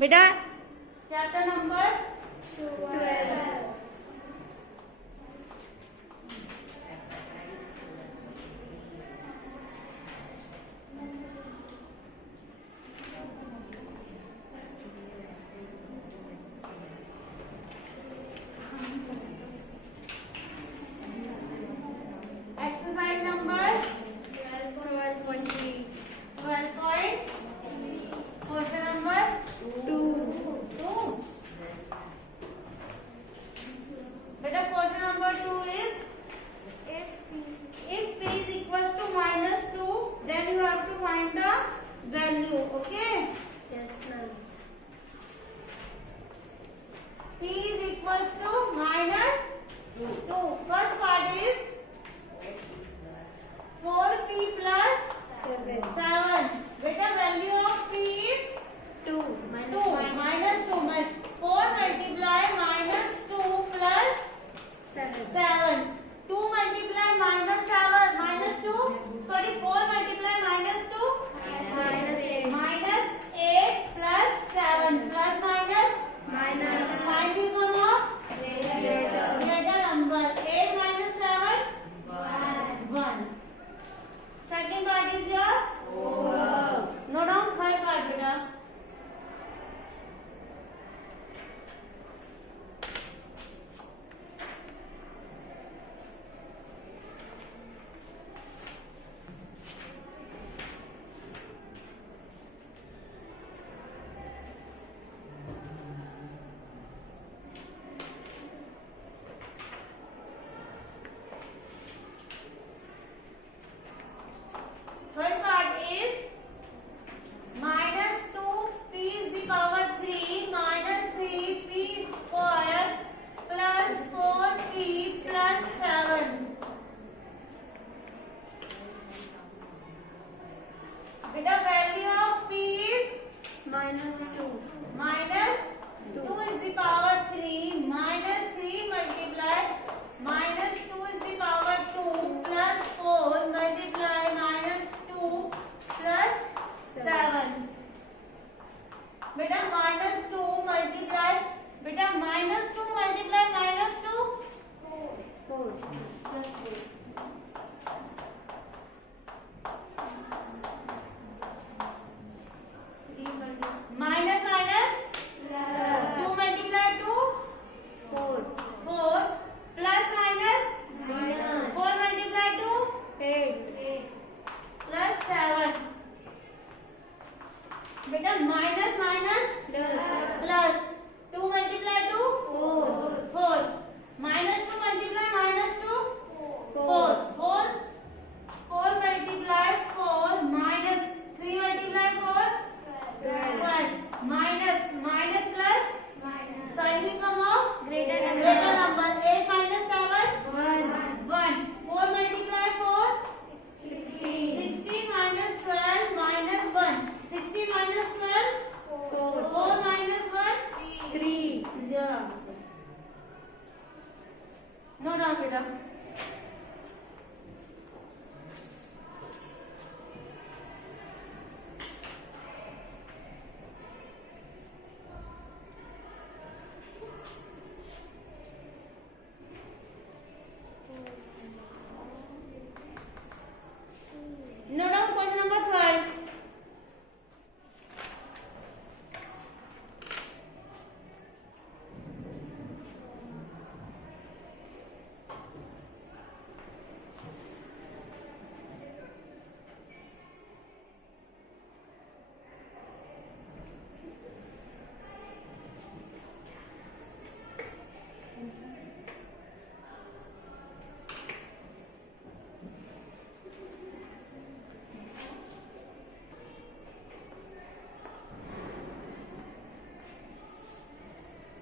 बेटा chapter number 12। Exercise number 12.3. 12. Question number 2. बेटा question number 2 is if p is equals to -2 then you have to find the value. Okay, Yes, ma'am. P is equals to -2. First part is 4p plus 7. Beta value of p is 2. Minus 2. 4 multiply -2 plus 7. 2 multiply -2. Sorry, 4 multiply -2. -8 plus 7 plus minus. Find the sum of greater number. 8 minus 7. 1. Second part is your note down third part beta. Third part is -2p is the power 3 minus 3p square plus 4p plus 7. Beta value of p is -2. Minus 2 is the power 3 minus 3 multiply minus 2 is the power 2 plus 4 multiply minus 2 plus 7. Beta minus 2 multiply minus 2 4 plus 4. Minus 2 multiply 2 4 plus minus 4 multiply 2 8 plus 7. बेटा minus plus 2 multiply 2 4 minus 2 multiply minus 2 4 multiply 4 minus 3 multiply 4 12 minus plus sign come of greater number. 8 minus 7 1 4 multiply 4 16 minus 12 minus 1 16 minus 12 4 minus 1 3 is your answer. No down beta. Note down question number 3.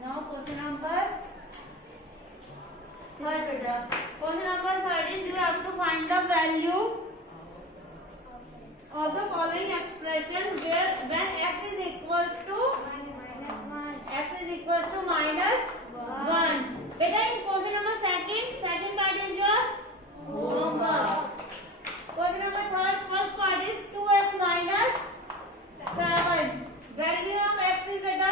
Now question number 3 beta. Question number 3 is you have to find the value of the following expression where when x is equals to -1. Beta in question number second part is your homework. Question number 3 first part is 2x minus 7. Value of x is beta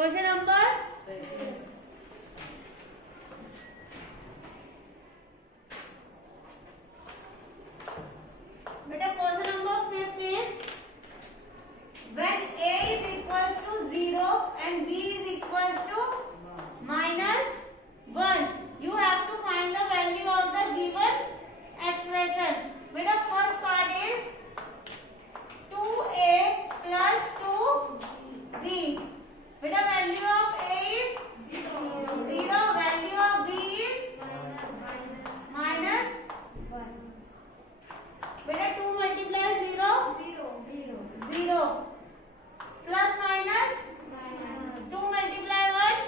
question number बेटा question number 5 is when a is equals to 0 and b is equals to -1, you have to find the value of the given expression. beta first part is 2a plus 2b. beta value of a is 0, value of b is -1. बेटा 2 multiply 0 0 plus minus 2 multiply 1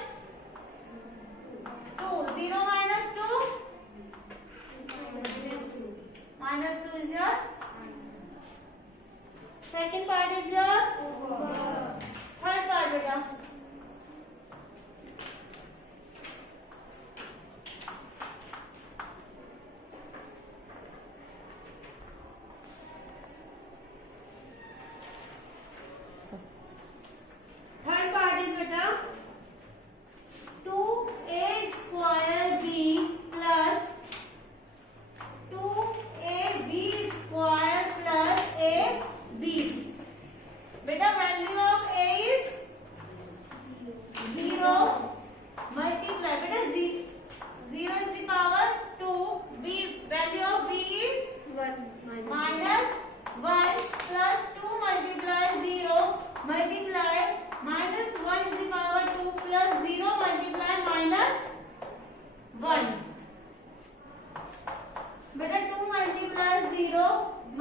2 0 minus 2 -2 is your second part is your third part beta. third part is beta 2a square b plus 2ab square plus ab. beta value of a is 0 multiply beta 0 is the power 2, b value of b is -1 plus 2 multiply 0 multiply -1 is the power 2 plus 0 multiply -1. बेटा 2 multiply 0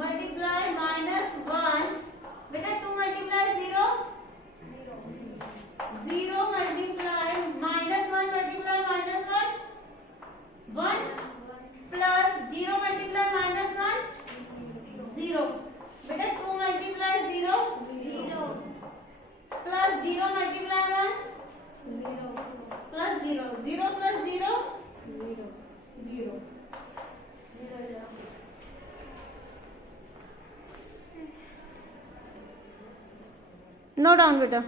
multiply -1. बेटा 2 multiply 0 0 multiply -1 multiply -1 1 plus 0 multiply -1 0. बेटा 2 multiply 0 plus 0 multiply 1 plus 0 0 plus 0 0. Note down बेटा.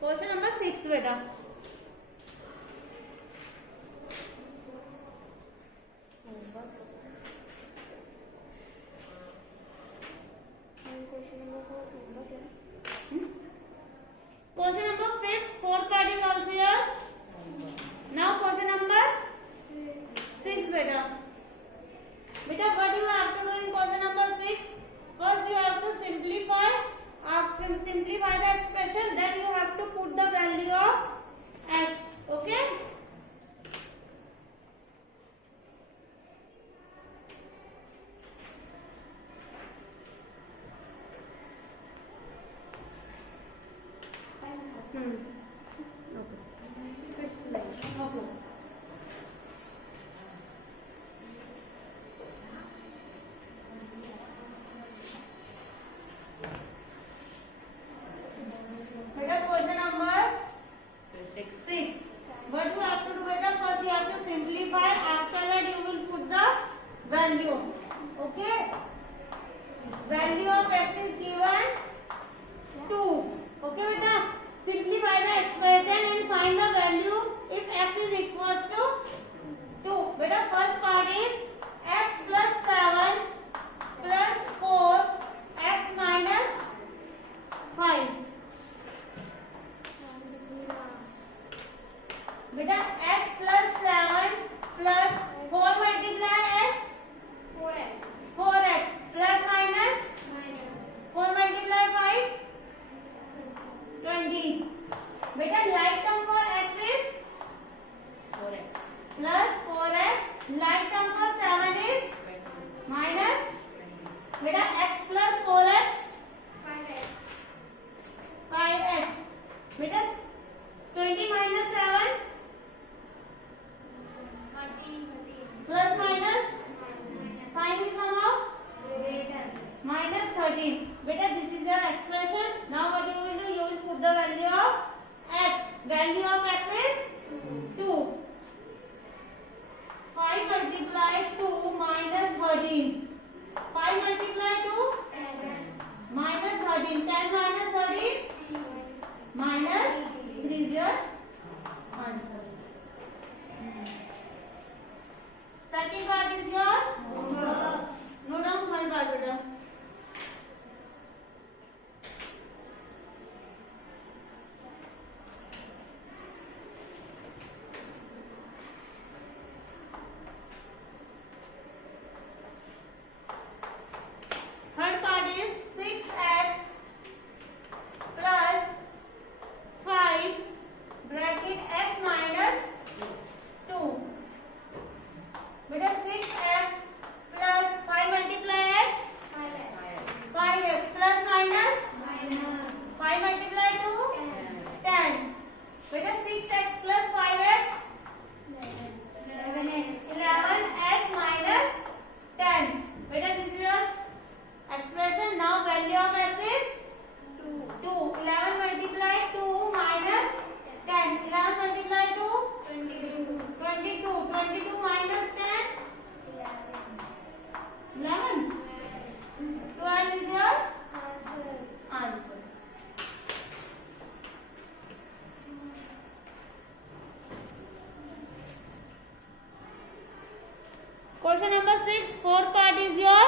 Question number 6 बेटा. Question number 5th, fourth part is also here. Now question number 6 beta. Beta, what you have to do in question number 6? First you have to simplify. After simplify the expression, then you have to put the value of x. Okay? beta question number 6. What you have to do beta? First you have to simplify. After that you will put the value. Okay? Value of x is given 2. Okay beta? Simplify the expression and find the value if x is equals to 2. Beta first part is x plus 7 plus 4 x minus 5. बेटा x plus 7 plus 4 multiply x 4x plus minus 4 multiply 5 20. बेटा like term for x is 4x plus 4x. Like term for 7 is minus. बेटा x plus 4x 5x. बेटा 20 minus 7 Question number 6. Fourth part is your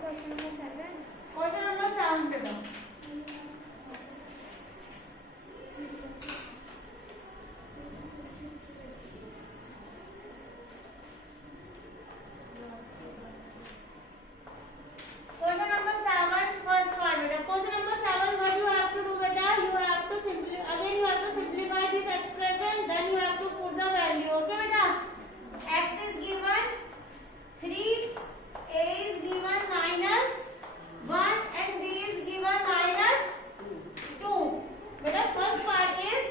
Question number 7. question number 7 beta. Question number 7, first part beta. Question number 7, what you have to do beta? You have to simplify this expression. Then you have to put the value. Okay beta? X is given 3, A is given minus 1 and B is given minus 2. Beta, first part is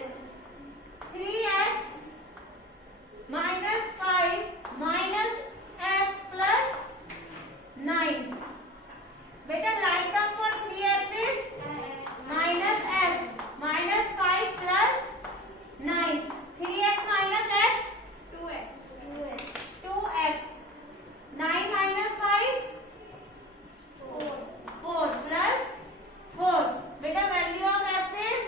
3x minus 5 minus x plus 9. Beta, line term for 3x is minus x minus 5 plus 9. 3x minus x 2x 9 minus 5 4 plus 4. Beta, value of x is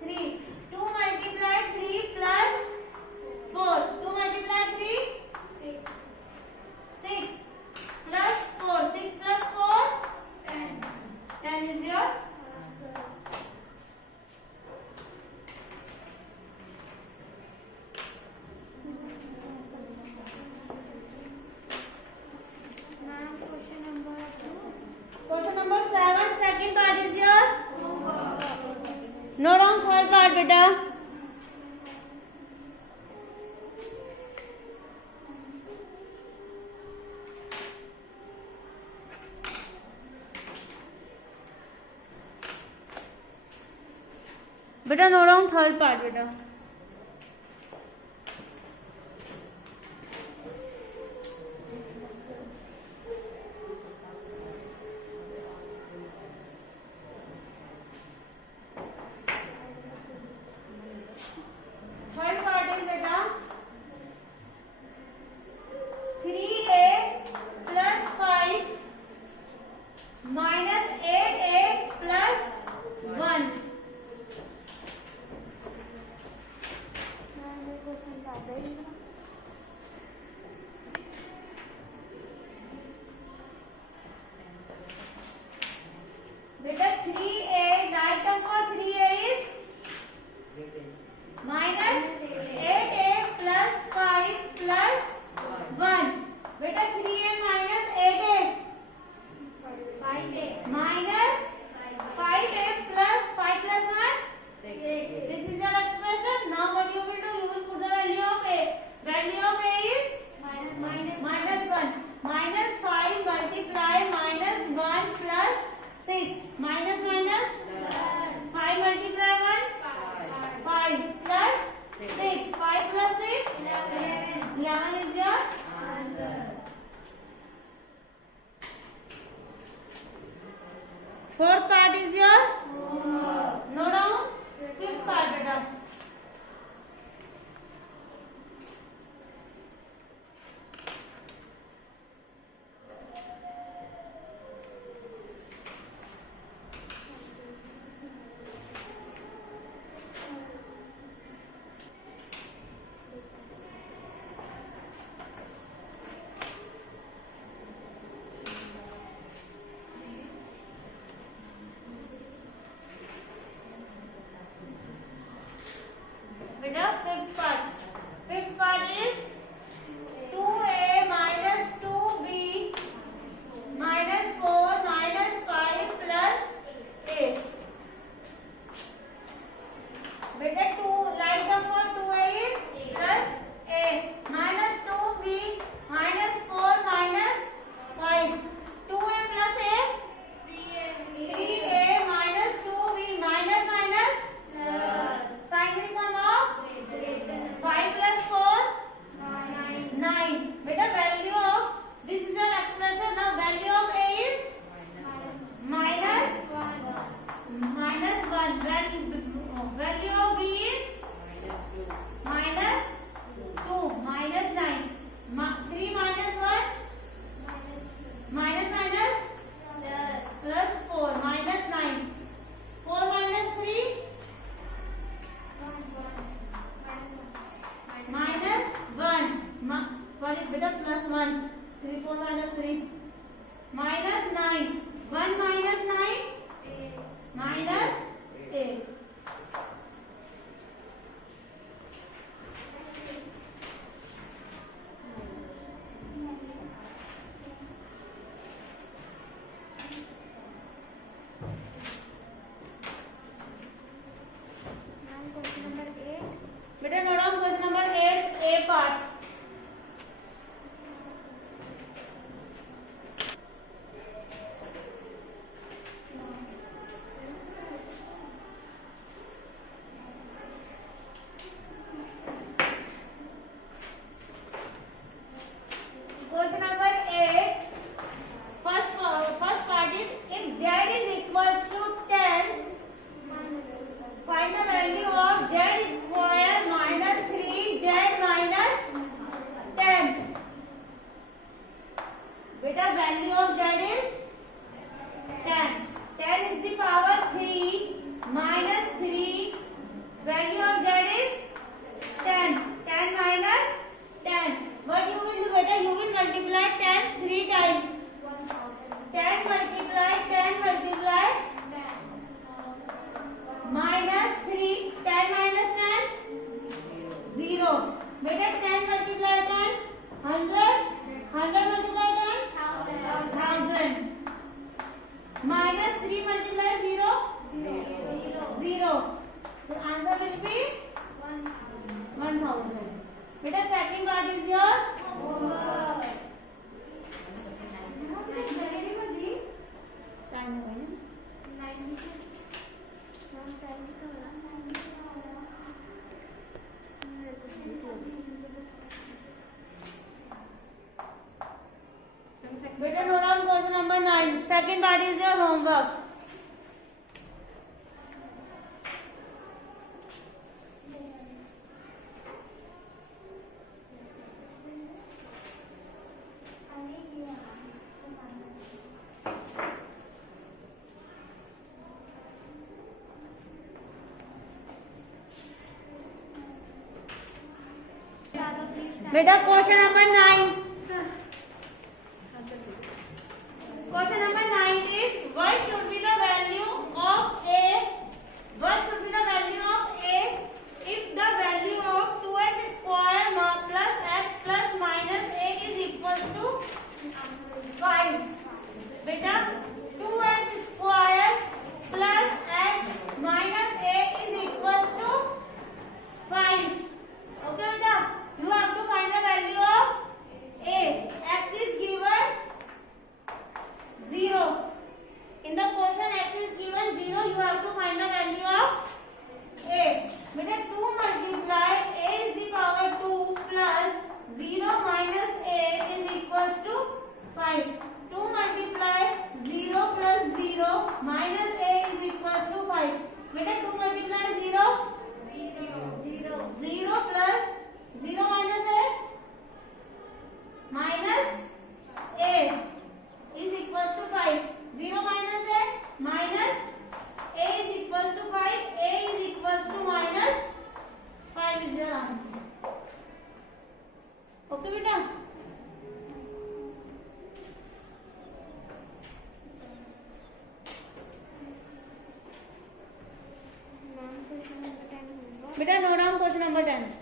3. 2 multiply 3 plus 4. 2 multiply 3 6 plus 4. 6 plus 4 10. 10 is your question number 7. Second part is your no wrong. Third part beta. Beta, no wrong. Third part beta. Third part is beta 3a plus 5 minus 8a plus 1. Beta, 3a, right term for 3a is minus 8a plus 5 plus 1. Beta, 3a minus 8a minus 5a plus 5 plus 1 6. This is your expression. Now what you will do? You will put the value of a. बेटा plus 1, 3 4 minus 3 minus 9, 1 minus 9 minus 8. बेटा note down question number 8 A part. Question number 8. First part is if z is equals to 10, find the value of z square minus 3z minus 10. Beta value of z is 10. 10 is the power 3 minus 3. Value of z is 10. 10 minus 10. What you will do, beta? You will multiply 10 3 times. 10 multiply 10 multiply minus 3. 10 minus 10 0. Beta 10 multiply 10 100. 100 multiply 10 1000. Minus 3 multiply 0 0. The answer will be 1000. Beta second part is your homework. Time हो गया ना? Better note down question number 9. Second part is your homework. बेटा question number 9. Question number 9 is what should be the value of a? What should be the value of a if the value of 2x square plus x plus minus a is equal to 5? बेटा 2x square plus x minus a is equal to 5. Okay बेटा, you have to find the value of a. X is given 0. In the question x is given 0, you have to find the value of a. Beta 2 multiply a is the power 2 plus 0 minus a is equals to 5. 2 multiply 0 plus 0 minus a is equals to 5. Beta 2 multiply 0 0 plus 0 minus a minus a is equals to 5. 0 minus a minus a is equals to 5. A is equals to minus 5 is your answer. Okay beta? Beta note down question number 10.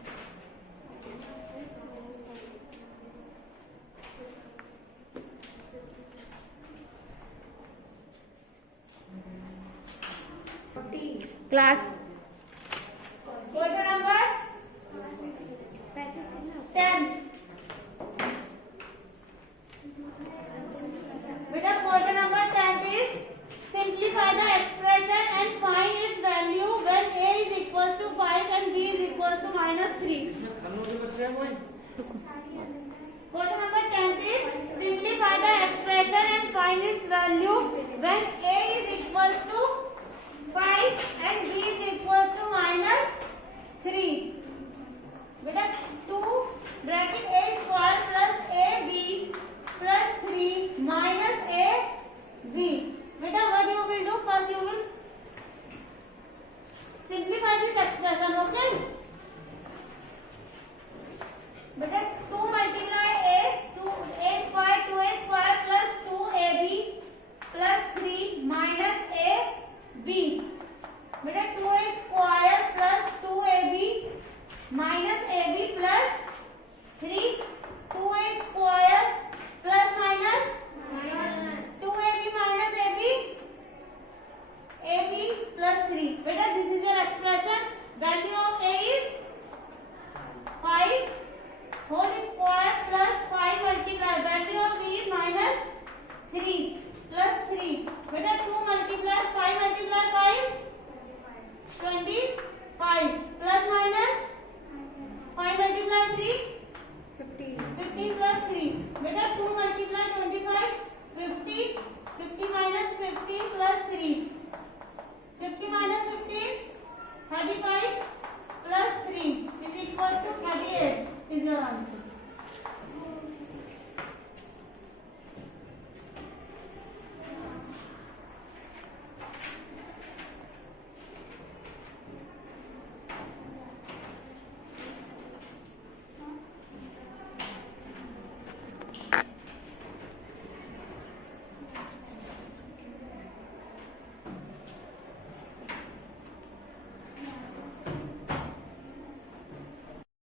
Class question number 10. Beta question number 10 is simplify the expression and find its value when a is equals to 5 and b is equals to minus 3. Question number 10 is simplify the expression and find its value when a is equals to 5 and b is equals to minus 3. बेटा 2 bracket a square plus ab plus 3 minus ab. बेटा what you will do? First you will simplify this expression. Okay? बेटा 2 multiply a minus AB plus 3 2A square plus minus 2AB minus AB plus 3. Beta, this is your expression. Value of A is 5 whole square plus 5 multiply. Value of B is minus 3 plus 3. Beta, 2 multiply 5 multiply 5 25 plus minus 5 multiply 3 15 plus 3. Beta, 2 multiply 25 50 50 minus 15 plus 3 50 minus 15 35 plus 3 is equal to 38 is your answer.